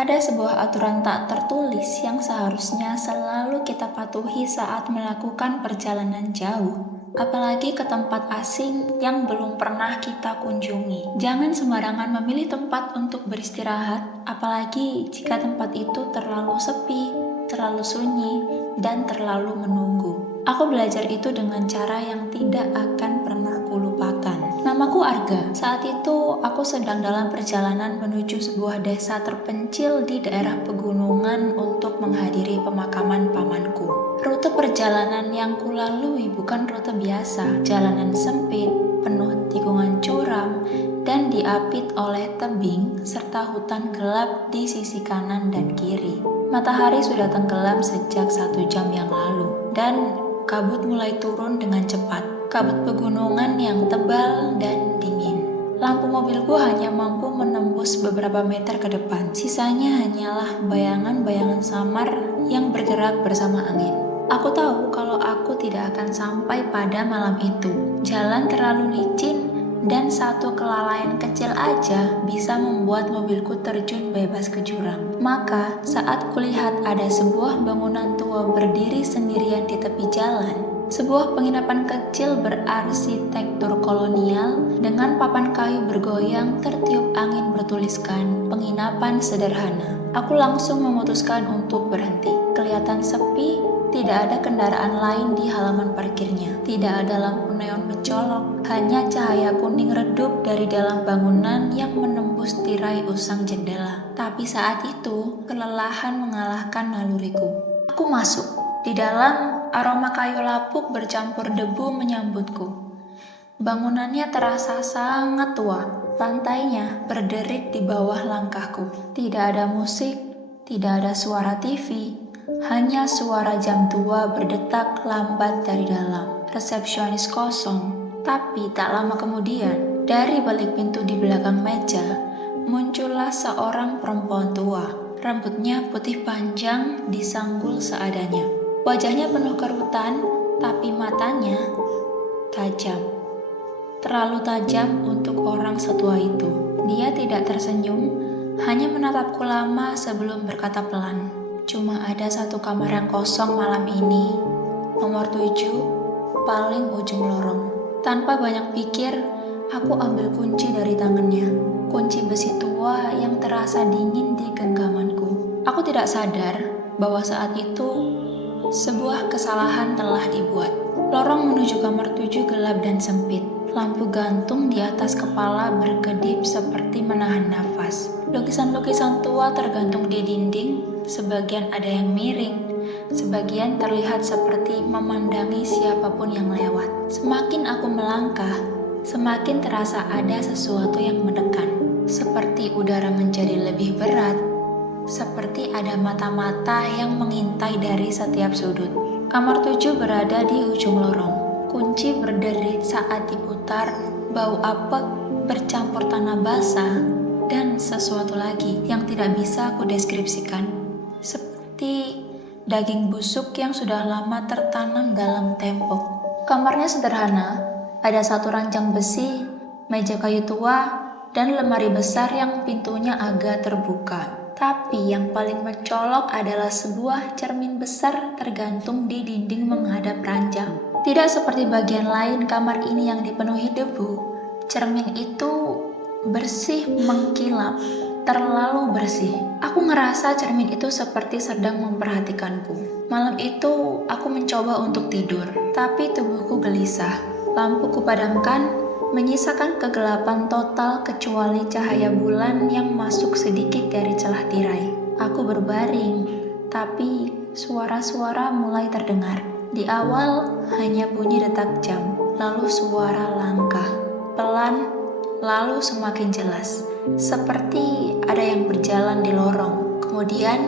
Ada sebuah aturan tak tertulis yang seharusnya selalu kita patuhi saat melakukan perjalanan jauh, apalagi ke tempat asing yang belum pernah kita kunjungi. Jangan sembarangan memilih tempat untuk beristirahat, apalagi jika tempat itu terlalu sepi, terlalu sunyi, dan terlalu menunggu. Aku belajar itu dengan cara yang tidak akan pernah kulupakan. Namaku Arga. Saat itu aku sedang dalam perjalanan menuju sebuah desa terpencil di daerah pegunungan untuk menghadiri pemakaman pamanku. Rute perjalanan yang kulalui bukan rute biasa. Jalanan sempit, penuh tikungan curam, dan diapit oleh tebing serta hutan gelap di sisi kanan dan kiri. Matahari sudah tenggelam sejak 1 jam yang lalu, dan kabut mulai turun dengan cepat. Kabut pegunungan yang tebal dan dingin. Lampu mobilku hanya mampu menembus beberapa meter ke depan. Sisanya hanyalah bayangan-bayangan samar yang bergerak bersama angin. Aku tahu kalau aku tidak akan sampai pada malam itu. Jalan terlalu licin dan satu kelalaian kecil aja bisa membuat mobilku terjun bebas ke jurang. Maka saat kulihat ada sebuah bangunan tua berdiri sendirian di tepi jalan, sebuah penginapan kecil berarsitektur kolonial dengan papan kayu bergoyang tertiup angin bertuliskan penginapan sederhana. Aku langsung memutuskan untuk berhenti. Kelihatan sepi, tidak ada kendaraan lain di halaman parkirnya. Tidak ada lampu neon mencolok, hanya cahaya kuning redup dari dalam bangunan yang menembus tirai usang jendela. Tapi saat itu, kelelahan mengalahkan naluriku. Aku masuk. Di dalam, aroma kayu lapuk bercampur debu menyambutku. Bangunannya terasa sangat tua. Lantainya berderik di bawah langkahku. Tidak ada musik, tidak ada suara TV, hanya suara jam tua berdetak lambat dari dalam. Resepsionis kosong, tapi tak lama kemudian, dari balik pintu di belakang meja, muncullah seorang perempuan tua. Rambutnya putih panjang, disanggul seadanya. Wajahnya penuh kerutan, tapi matanya tajam. Terlalu tajam untuk orang setua itu. Dia tidak tersenyum, hanya menatapku lama sebelum berkata pelan. Cuma ada satu kamar yang kosong malam ini, nomor 7, paling ujung lorong. Tanpa banyak pikir, aku ambil kunci dari tangannya. Kunci besi tua yang terasa dingin di genggamanku. Aku tidak sadar bahwa saat itu sebuah kesalahan telah dibuat. Lorong menuju kamar 7 gelap dan sempit. Lampu gantung di atas kepala berkedip seperti menahan nafas. Lukisan-lukisan tua tergantung di dinding, sebagian ada yang miring, sebagian terlihat seperti memandangi siapapun yang lewat. Semakin aku melangkah, semakin terasa ada sesuatu yang menekan. Seperti udara menjadi lebih berat, seperti ada mata-mata yang mengintai dari setiap sudut. Kamar 7 berada di ujung lorong. Kunci berderit saat diputar, bau apek bercampur tanah basah, dan sesuatu lagi yang tidak bisa aku deskripsikan. Seperti daging busuk yang sudah lama tertanam dalam tembok. Kamarnya sederhana, ada satu ranjang besi, meja kayu tua, dan lemari besar yang pintunya agak terbuka. Tapi yang paling mencolok adalah sebuah cermin besar tergantung di dinding menghadap ranjang. Tidak seperti bagian lain kamar ini yang dipenuhi debu. Cermin itu bersih mengkilap, terlalu bersih. Aku ngerasa cermin itu seperti sedang memperhatikanku. Malam itu aku mencoba untuk tidur, tapi tubuhku gelisah. Lampu kupadamkan, menyisakan kegelapan total kecuali cahaya bulan yang masuk sedikit dari celah tirai. Aku berbaring, tapi suara-suara mulai terdengar. Di awal hanya bunyi detak jam, lalu suara langkah, pelan, lalu semakin jelas. Seperti ada yang berjalan di lorong, kemudian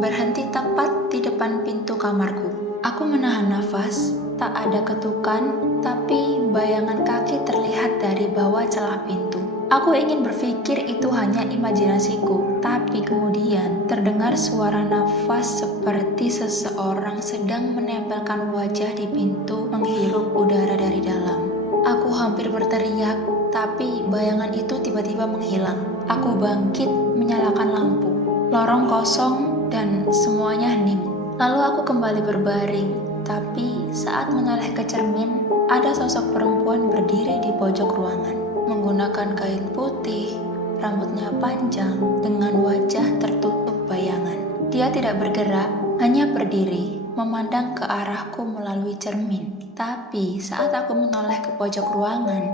berhenti tepat di depan pintu kamarku. Aku menahan nafas, tak ada ketukan, tapi bayangan kaki terlihat dari bawah celah pintu. Aku ingin berpikir itu hanya imajinasiku, tapi kemudian terdengar suara nafas seperti seseorang sedang menempelkan wajah di pintu menghirup udara dari dalam. Aku hampir berteriak, tapi bayangan itu tiba-tiba menghilang. Aku bangkit, menyalakan lampu. Lorong kosong dan semuanya hening. Lalu aku kembali berbaring, tapi saat menoleh ke cermin, ada sosok perempuan berdiri di pojok ruangan, menggunakan kain putih, rambutnya panjang, dengan wajah tertutup bayangan. Dia tidak bergerak, hanya berdiri, memandang ke arahku melalui cermin. Tapi saat aku menoleh ke pojok ruangan,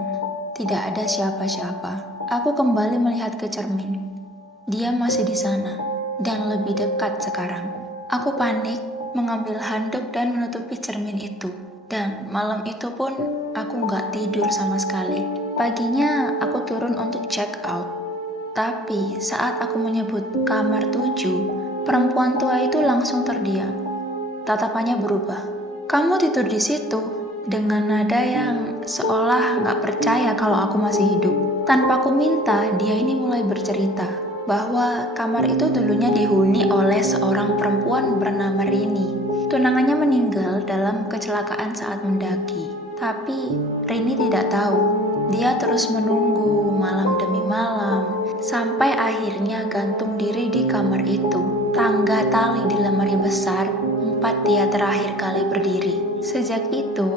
tidak ada siapa-siapa. Aku kembali melihat ke cermin. Dia masih di sana, dan lebih dekat sekarang. Aku panik, mengambil handuk dan menutupi cermin itu. Dan malam itu pun aku nggak tidur sama sekali. Paginya aku turun untuk check out. Tapi saat aku menyebut kamar 7, perempuan tua itu langsung terdiam. Tatapannya berubah. "Kamu tidur di situ?" Dengan nada yang seolah nggak percaya kalau aku masih hidup. Tanpa ku minta, dia ini mulai bercerita bahwa kamar itu dulunya dihuni oleh seorang perempuan bernama Rini. Tunangannya meninggal dalam kecelakaan saat mendaki. Tapi Rini tidak tahu. Dia terus menunggu malam demi malam, sampai akhirnya gantung diri di kamar itu. Tangga tali di lemari besar tempat dia terakhir kali berdiri. Sejak itu,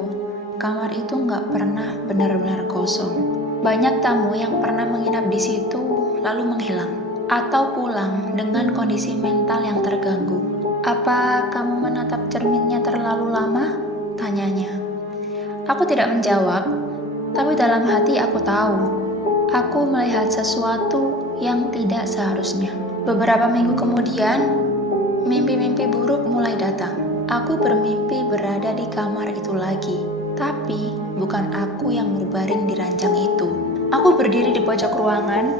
kamar itu nggak pernah benar-benar kosong. Banyak tamu yang pernah menginap di situ lalu menghilang atau pulang dengan kondisi mental yang terganggu. "Apa kamu menatap cerminnya terlalu lama?" tanyanya. Aku tidak menjawab, tapi dalam hati aku tahu, aku melihat sesuatu yang tidak seharusnya. Beberapa minggu kemudian, mimpi-mimpi buruk mulai datang. Aku bermimpi berada di kamar itu lagi, tapi bukan aku yang berbaring di ranjang itu. Aku berdiri di pojok ruangan,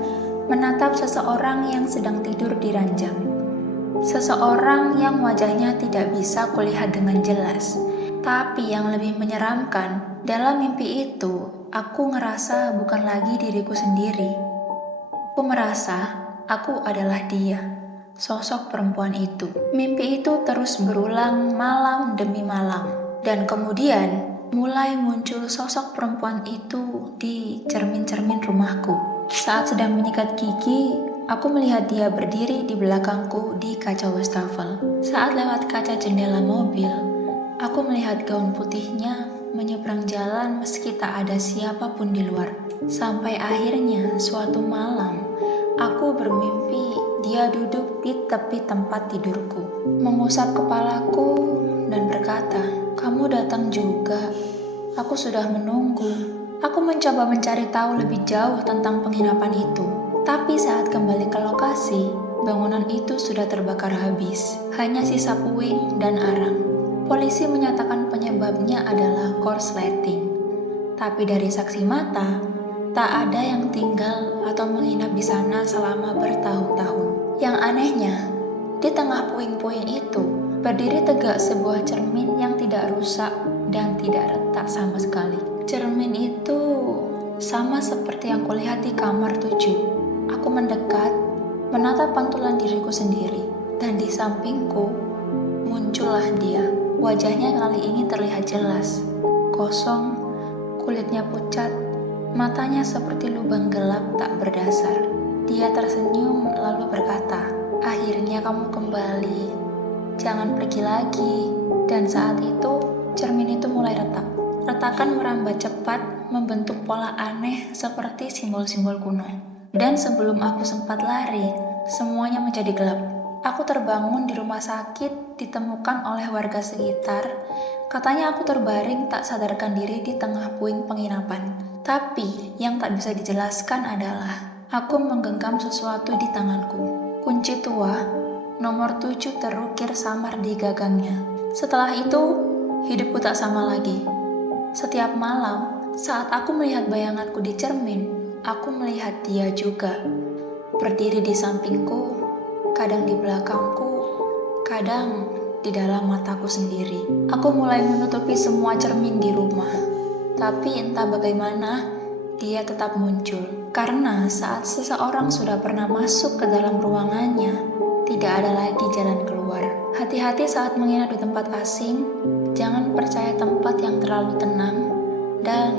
menatap seseorang yang sedang tidur di ranjang. Seseorang yang wajahnya tidak bisa kulihat dengan jelas. Tapi yang lebih menyeramkan, dalam mimpi itu, aku ngerasa bukan lagi diriku sendiri. Aku merasa aku adalah dia, sosok perempuan itu. Mimpi itu terus berulang malam demi malam. Dan kemudian mulai muncul sosok perempuan itu di cermin-cermin rumahku. Saat sedang menyikat gigi, aku melihat dia berdiri di belakangku di kaca wastafel. Saat lewat kaca jendela mobil, aku melihat gaun putihnya menyeberang jalan meski tak ada siapapun di luar. Sampai akhirnya suatu malam, aku bermimpi dia duduk di tepi tempat tidurku, mengusap kepalaku dan berkata, "Kamu datang juga. Aku sudah menunggu." Aku mencoba mencari tahu lebih jauh tentang penginapan itu. Tapi saat kembali ke lokasi, bangunan itu sudah terbakar habis. Hanya sisa puing dan arang. Polisi menyatakan penyebabnya adalah korsleting. Tapi dari saksi mata, tak ada yang tinggal atau menginap di sana selama bertahun-tahun. Yang anehnya, di tengah puing-puing itu, berdiri tegak sebuah cermin yang tidak rusak dan tidak retak sama sekali. Cermin itu sama seperti yang kulihat di kamar 7. Aku mendekat, menatap pantulan diriku sendiri, dan di sampingku muncullah dia. Wajahnya kali ini terlihat jelas, kosong, kulitnya pucat, matanya seperti lubang gelap tak berdasar. Dia tersenyum lalu berkata, "Akhirnya kamu kembali. Jangan pergi lagi." Dan saat itu, cermin itu mulai retak. Retakan merambat cepat, membentuk pola aneh seperti simbol-simbol kuno. Dan sebelum aku sempat lari, semuanya menjadi gelap. Aku terbangun di rumah sakit, ditemukan oleh warga sekitar. Katanya aku terbaring tak sadarkan diri di tengah puing penginapan. Tapi yang tak bisa dijelaskan adalah aku menggenggam sesuatu di tanganku. Kunci tua, nomor 7 terukir samar di gagangnya. Setelah itu, hidupku tak sama lagi. Setiap malam, saat aku melihat bayanganku di cermin, aku melihat dia juga. Berdiri di sampingku, kadang di belakangku, kadang di dalam mataku sendiri. Aku mulai menutupi semua cermin di rumah. Tapi entah bagaimana, dia tetap muncul. Karena saat seseorang sudah pernah masuk ke dalam ruangannya, tidak ada lagi jalan keluar. Hati-hati saat menginap di tempat asing, jangan percaya tempat yang terlalu tenang, dan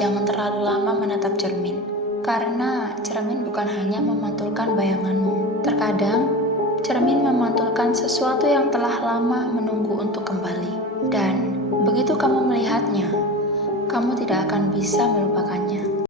jangan terlalu lama menatap cermin. Karena cermin bukan hanya memantulkan bayanganmu. Terkadang, memantulkan sesuatu yang telah lama menunggu untuk kembali. Dan begitu kamu melihatnya, kamu tidak akan bisa melupakannya.